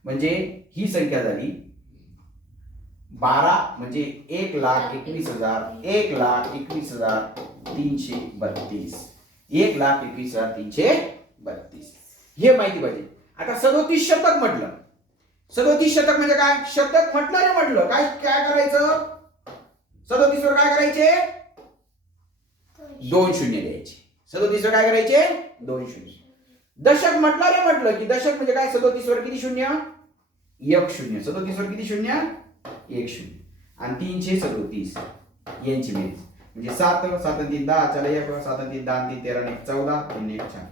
म्हणजे ही संख्या झाली 12 म्हणजे 1,21,000. 1,21,332. 1,21,332 हे माहिती पाहिजे. आता 37 शतक म्हटलं. 37 शतक म्हणजे काय? शतक म्हटलं काय काय करायचं? 37 वर काय करायचे? 2 शून्य द्यायचे. 37 वर काय करायचे? 2 शून्य. दशक म्हटलं की दशक म्हणजे काय? 37 वर किती शून्य? 1 शून्य. 37 वर किती शून्य? 1 शून्य. आणि 337 यांची बेरीज म्हणजे 7 7 3 10 4 1 7 3 10 3 13 1 14 3 1 4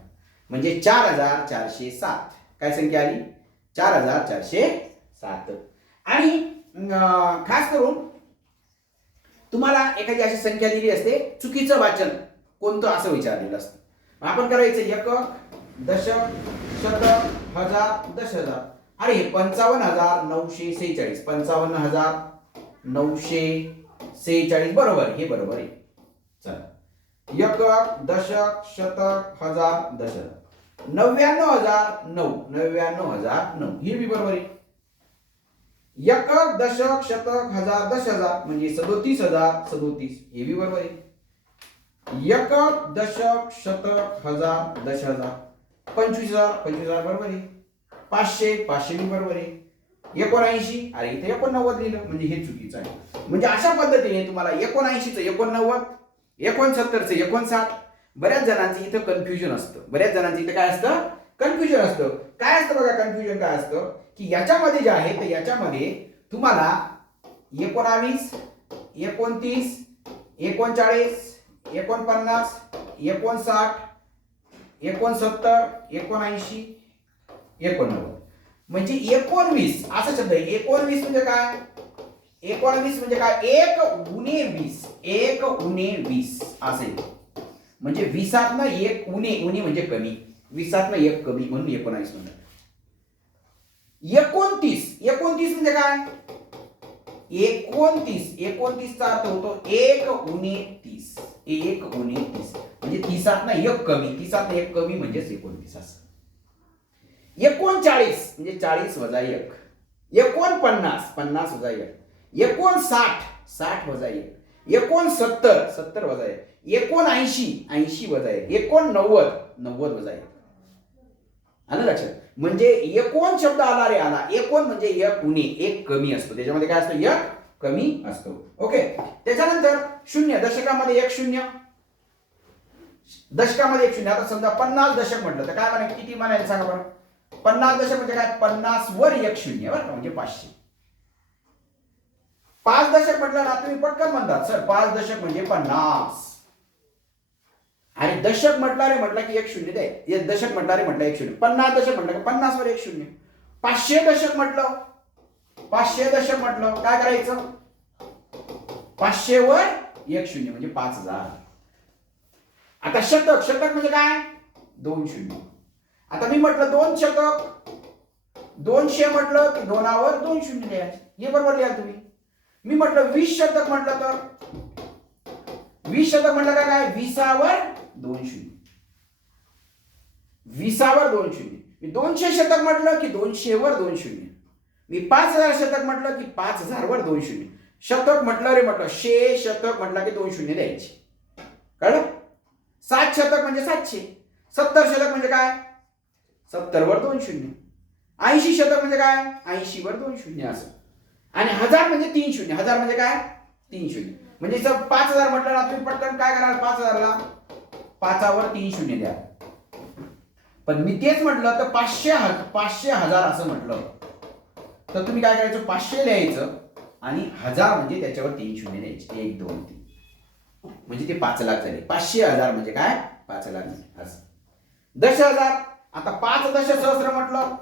म्हणजे 4,407. काय संख्या आली? 4,407. आणि खास करून तुम्हाला एखादी अशी संख्या दिली असते, चुकीचं वाचन कोणतं असं विचारलेलं असतं. आपण करायचं एकक, दशक, शतक, हजार, दशहजार. अरे 55,946. 55,946 बरोबर, हे बरोबर आहे. चला, एकक, दशक, शतक, हजार, दशहजार. 99,009. 99,009 हे बी बरोबर आहे. एकक, दशक, शतक, हजार, दशहजार म्हणजे 37,037 हे बी बरोबर आहे. एकक, दशक, शतक, हजार, दशहजार 25,000 बरोबर आहे. 500 बी बरोबर आहे. 79 अरे इथे 89 लिहिलं म्हणजे हे चुकीचं आहे. म्हणजे अशा पद्धतीने तुम्हाला 79चं 89, 69चं 59. बऱ्याच जणांचं इथं कन्फ्युजन असतं. काय असतं? कन्फ्युजन असतं. काय असतं बघा, कन्फ्युजन काय असतं की याच्यामध्ये जे आहे तर याच्यामध्ये तुम्हाला 19, 29, 39, 49, 59, 69, 79, 89 म्हणजे 19 असा शब्द आहे. 19 म्हणजे काय? 19 म्हणजे काय? 1 उणे 20. 1 उणे 20 असेल म्हणजे 20 ना 1 उणे म्हणजे कमी. 20 ना 1 कमी म्हणून 19 म्हणतात. 29 म्हणजे काय? 29 चा अर्थ होतो 1 उणे 30. 1 उणे 30 म्हणजे 30 ना 1 कमी. 30 ना 1 कमी म्हणजे 29 असं. 39 म्हणजे 40 वजा 1. 49 50 वजा 1. 59 60 वजा 1. 69 70 वजा 1. 79 80 वजा 1. 89 90 वजा 1. आलं लक्षात? म्हणजे 1 शब्द आला रे आला. 1 म्हणजे 1 उणे 1 कमी असतो. त्याच्यामध्ये काय असतं? 1 कमी असतो. ओके. त्याच्यानंतर शून्य. दशकामध्ये 1 शून्य. दशकामध्ये 1 शून्य. आता समजा 50 दशक म्हटलं तर काय म्हणायचं? किती म्हणायचं सांगा बरं? 50 दशक म्हणजे काय? 50 वर 1 शून्य बरं म्हणजे 500. 5 दशक म्हटलं ना तुम्ही पटकन म्हणतात सर 5 दशक म्हणजे 50. आणि दशक म्हटलं की 1 शून्य दे. दशक म्हटलं 1 शून्य. 50 दशक म्हटलं की 50 वर 1 शून्य. 500 दशक म्हटलं काय करायचं? 500 वर 1 शून्य म्हणजे 5,000. आता शतक म्हणजे काय? 2 शून्य. आता मी म्हटलं 2 शतक 200 म्हटलं की 2 वर 2 शून्य द्यायचे. हे बरोबर लिहा तुम्ही. मी म्हटलं 20 शतक म्हटलं तर 20 शतक म्हटलं काय? 20 वर 2 शून्य. 20 वर 2 शून्य. 200 शतक म्हटलं की 200 वर 2 शून्य. मी 5000 शतक म्हटलं की 5000 वर 2 शून्य. शतक म्हटलं रे म्हटलं, शतक म्हटलं की 2 शून्य द्यायचे. कळलं? 7 शतक म्हणजे 700. 70 शतक म्हणजे काय? 70 वर 2 शून्य. 80 शतक म्हणजे काय? 80 वर 2 शून्य असं. आणि 1000 म्हणजे 3 शून्य. 1000 म्हणजे काय? 3 शून्य. म्हणजे जर 5000 म्हटलं ना, तुम्ही पटकन काय कराल? 5000 ला 5 वर 3 शून्य द्या. पण मी तेच म्हटलं तर 500 1000 असं म्हटलं तर तुम्ही काय करायचं? 500 लिहायचं आणि 1000 म्हणजे त्याच्यावर 3 शून्य द्यायचे. 1 2 3 म्हणजे ते 5 लाख झाले. 500 1000 म्हणजे काय? 5 लाख झाले असं. 10,000. आता 5 दशसहस्र म्हटलं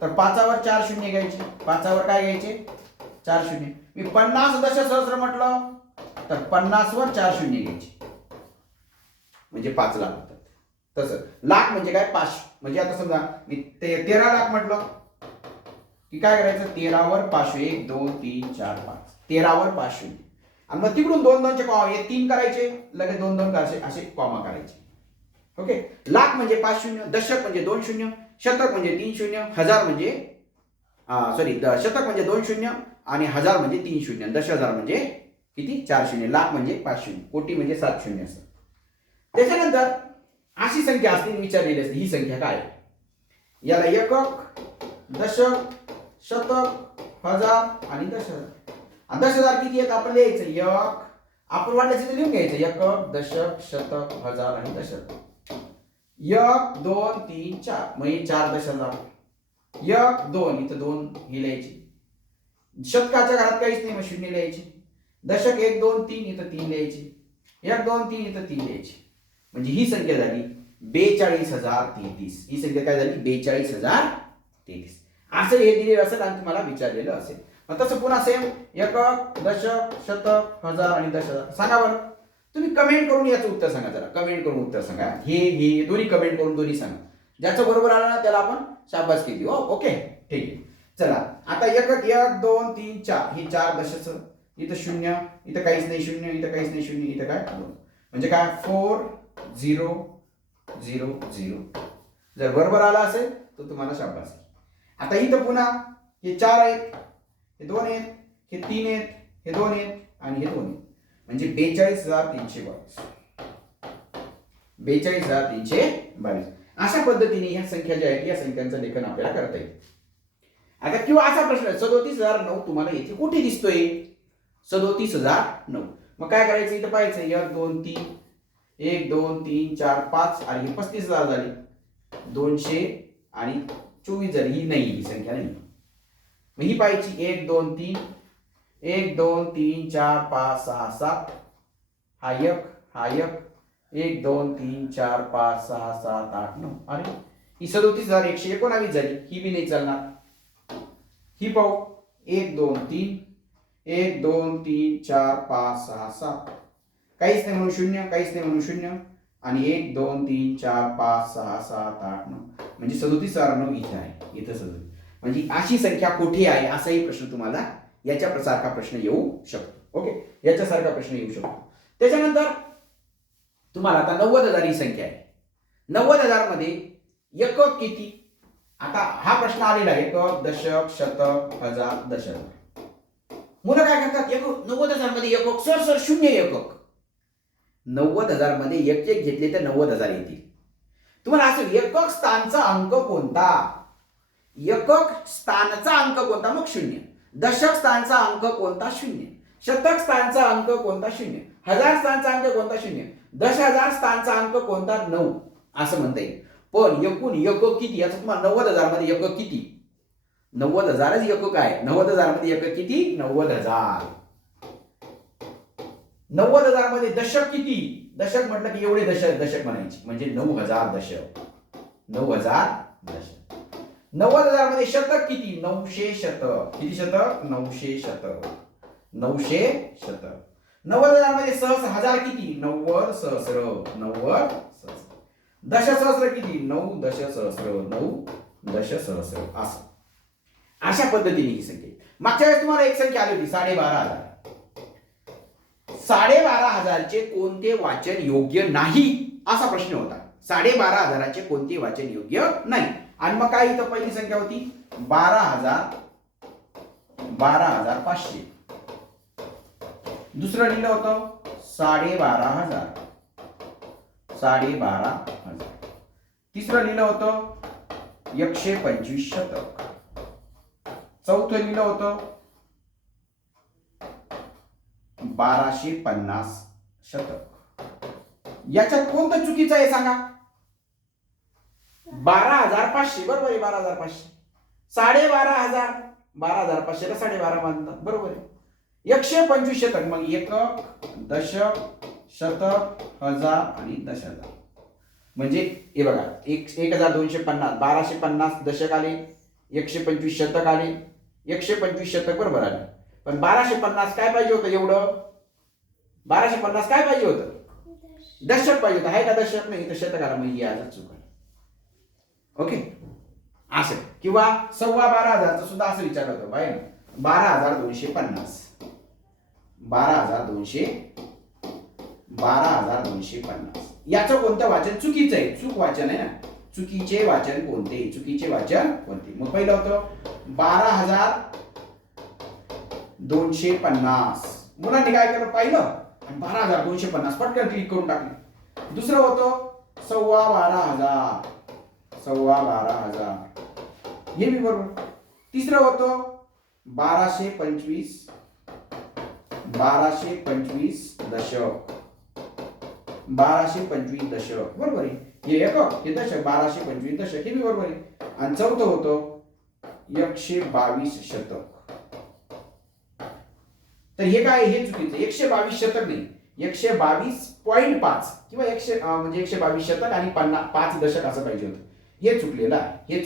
तर 5 वर 4 शून्य घ्यायचे. 5 वर काय घ्यायचे? 4 शून्य. मी 50 दशसहस्र म्हटलं तर 50 वर 4 शून्य घ्यायचे. म्हणजे 5 लाख होतात. तसं लाख म्हणजे काय? 5. म्हणजे आता समजा मी 13 लाख म्हटलं की काय करायचं? 13 वर 5 1 2 3 4 5. 13 वर 5 शून्य. आणि मग तिकडून 2 2 चे कॉमा, हे 3 करायचे, लगेच 2 2 करायचे, असे कॉमा करायचे. ओके. लाख म्हणजे 5 शून्य, दशक म्हणजे 2 शून्य, शतक म्हणजे 3 शून्य, हजार म्हणजे शतक म्हणजे 2 शून्य आणि 1000 म्हणजे 3 शून्य, 10,000 म्हणजे किती? 4 शून्य, लाख म्हणजे 5 शून्य, कोटी म्हणजे 7 शून्य असं. त्याच्यानंतर अशी संख्या असते विचारलेली असते, ही संख्या काय? याला एकक, दशक, शतक, हजार आणि 10,000. 10,000 किती आहेत आपण लिहायचं? एक, आपण वाटल्याचं लिहून घ्यायचं. एकक, दशक, शतक, हजार आणि 10,000. 1 2 3 4 म्हणजे 4 10,000. 1 2 इथं 2 ही लिहायची. शतकाच्या घरात काहीच नाही, मग शून्य लिहायचे. दशक 1 2 3 इथं 3 लिहायचे. 1 2 3 इथं 3 लिहायचे. म्हणजे ही संख्या झाली 42,033. ही संख्या काय झाली? 42,033. असं हे दिलेलं असेल आणि तुम्हाला विचारलेलं असेल. मग तसं पुन्हा सेम एकक, दशक, शतक, हजार आणि 10,000. सांगा बरं. तुम्ही कमेंट करून याचं उत्तर सांगा. जरा कमेंट करून उत्तर सांगा. हे दोन्ही कमेंट करून दोन्ही सांगा. ज्याचं बरोबर आलं ना त्याला आपण शाबासकी देऊ. ओके, ठीक आहे. चला आता एकक 1 2 3 4 ही 4 दशक. इथं शून्य, इथं काहीच नाही शून्य, इथं काहीच नाही शून्य, इथं काय 2. म्हणजे काय? 4 0 0 0. जर बरोबर आला असेल तर तुम्हाला शाबासकी. आता इथं पुन्हा हे 4 आहेत, हे 2 आहेत, हे 3 आहेत, हे 2 आहेत आणि हे 2 आहेत. म्हणजे 42,322. 42,322. अशा पद्धतीने ह्या संख्या ज्या आहेत या संख्यांचं लेखन आपल्याला करता येईल. आता किंवा असा प्रश्न 37,009 तुम्हाला इथे कुठे दिसतोय? 37,009. मग काय करायचं? इथं पाहायचं 1 2 3 1 2 3 4 5 आणि 35,000 झाली. 200 आणि 24 झाली. ही नाही, ही संख्या नाही. मग ही पाहायची 1 2 3 1 2 3 4 5 6 7. हा एक, हा एक. 1 2 3 4 5 6 7 8 9. अरे ही 37,119 झाली. ही बी नाही चालणार. ही पाहू 1 2 3 1 2 3 4 5 6 7. काहीच नाही म्हणून शून्य, काहीच नाही म्हणून शून्य आणि 1 2 3 4 5 6 7 8 9. म्हणजे 37,009 इथे आहे. इथं 37. म्हणजे अशी संख्या कुठे आहे असाही प्रश्न तुम्हाला याच्यासारखा प्रश्न येऊ शकतो. ओके, याच्यासारखा प्रश्न येऊ शकतो. त्याच्यानंतर तुम्हाला आता 90,000 ही संख्या आहे. 90,000 मध्ये एकक किती? आता हा प्रश्न आलेला आहे. एकक, दशक, शतक, हजार, 10,000. मुलं काय करतात? 90,000 मध्ये एकक सर शून्य एकक. 90,000 मध्ये एक एक घेतले तर 90,000 येतील. तुम्हाला असं एकक स्थानचा अंक कोणता? एकक स्थानचा अंक कोणता? मग शून्य. दशक स्थानचा अंक कोणता? शून्य. शतक स्थानचा अंक कोणता? शून्य. हजार स्थानचा अंक कोणता? शून्य. 10,000 स्थानचा अंक कोणता? 9 असं म्हणता येईल. पण एकूण एकक किती याचं तुम्हाला 90,000 मध्ये एकक किती? 90,000च एकक आहे. 90,000 मध्ये एकक किती? 90,000. 90,000 मध्ये दशक किती? दशक म्हटलं की एवढे दशक म्हणायचे म्हणजे 9,000 दशक. 9,000 दशक. 90,000 मध्ये शतक किती? 900 शतक. किती शतक? 900 शतक. 900 शतक. 90,000 मध्ये हजार किती? 90 सहस्र. 90 सहस्र. दशसहस्र किती? 9 दशसहस्र. 9 दशसहस्र. असं अशा पद्धतीने ही संख्या. मागच्या वेळेस तुम्हाला एक संख्या आली होती 12,500. 12,500चे कोणते वाचन योग्य नाही असा प्रश्न होता. 12,500चे कोणते वाचन योग्य नाही. आणि मग काय इथं पहिली संख्या होती 12,500. दुसरं लिहिलं होतं 12,500. तिसरं लिहिलं होतं 125 शतक. चौथं लिहिलं होतं 1250 शतक. याच्यात कोणतं चुकीचं आहे सांगा? 12,500 बरोबर आहे. 12,500 12,500 12,500 ला 12.5 बांधतात बरोबर आहे. 125 शतक मग एकक, दशक, शतक, हजार आणि दशहजार. म्हणजे हे बघा 1,250 1250 दशक आले, 125 शतक आले, 125 शतक बरोबर आले. पण 1250 काय पाहिजे होतं एवढं? 1250 काय पाहिजे होतं? दशक पाहिजे होतं. आहे का दशक? नाही, इथं शतक आला. मग ही आजच चूक आहे. ओके असं. किंवा 12,500 सुद्धा असं विचारलं होतं बाय 12,250. 12,250 याचं कोणतं वाचन चुकीचं आहे? चूक वाचन आहे ना. चुकीचे वाचन कोणते? चुकीचे वाचन कोणते? मग पहिलं होतं 12,250. मुलांनी काय केलं पाहिलं आणि 12,250 पटकन क्लिक करून टाकले. दुसरं होतं 12,500. हे बी बरोबर. तिसरं होतं 1225 दशक. 1225 दशक बरोबर आहे. हे एकक हे दशक 1225 दशक हे बी बरोबर आहे. आणि चौथं होतं 122 शतक. तर हे काय? हे चुकीचं. 122 शतक नाही, 122.5 किंवा 100 म्हणजे 122 शतक आणि 5 दशक असं पाहिजे होतं. हे चुकलेलं आहे.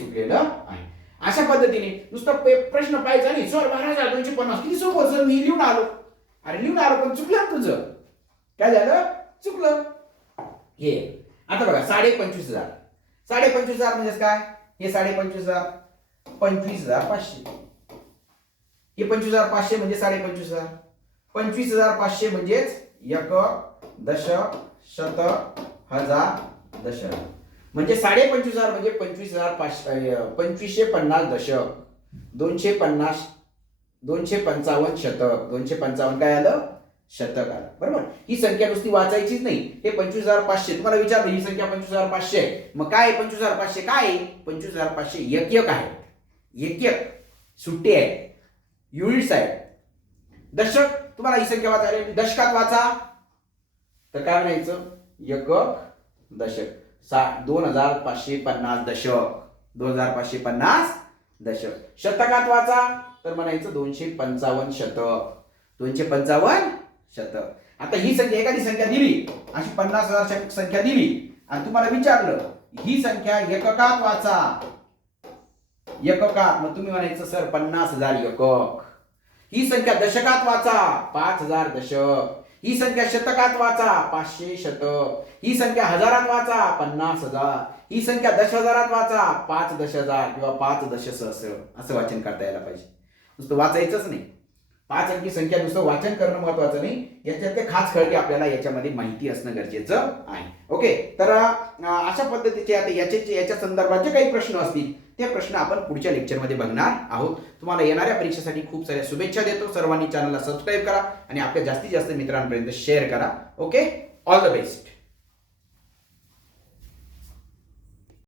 अशा पद्धतीने नुसतं प्रश्न पाहिजे नाही. सर 12,250 किती सोपं सर, मी लिहून आलो. अरे लिहून आलो पण चुकलं तुझं. काय झालं? चुकलं. हे आता बघा 25,500. 25,500 म्हणजे काय? हे 25,500 25,500. हे 25,500 म्हणजे 25,500. 25,500 म्हणजेच एकक, दशक, शतक, हजार, दशक. म्हणजे 25,500 म्हणजे 25,550 दशक, 255 शतक. 255 काय आलं? शतक आलं बरोबर. ही संख्या नुसती वाचायचीच नाही. हे 25,500 तुम्हाला विचारलं ही संख्या 25,500 आहे. मग काय 25,500 काय आहे? 25,500 एक आहे. एक सुट्टी आहे, युनिट्स आहे. दशक तुम्हाला ही संख्या वाचायला दशकात वाचा तर काय म्हणायचं? एकक, दशक. 2,550 दशक. 2,550 दशक. शतकात वाचा तर म्हणायचं 255 शतक. 255 शतक. आता ही संख्या एखादी संख्या दिली अशी 50,000 संख्या दिली आणि तुम्हाला विचारलं ही संख्या एककात वाचा. एककात मग तुम्ही म्हणायचं सर 50,000 एकक. ही संख्या दशकात वाचा 5,000 दशक. ही संख्या शतकात वाचा 500 शतक. ही संख्या हजारात वाचा 50,000. ही संख्या 10,000 वाचा 5 दशहजार किंवा 5 दशसहस्र. असं वाचन करता यायला पाहिजे. नुसतं वाचायचंच नाही. 5 अंकी संख्या नुसतं वाचन करणं महत्वाचं नाही, याच्यातले खास खळगे आपल्याला याच्यामध्ये माहिती असणं गरजेचं आहे. ओके तर अशा पद्धतीचे आता याच्या संदर्भात जे काही प्रश्न असतील ते प्रश्न आपण पुढच्या लेक्चरमध्ये बघणार आहोत. तुम्हाला येणाऱ्या परीक्षेसाठी खूप साऱ्या शुभेच्छा देतो. सर्वांनी चॅनलला सबस्क्राईब करा आणि आपल्या जास्तीत जास्त मित्रांपर्यंत शेअर करा. Okay, all the best.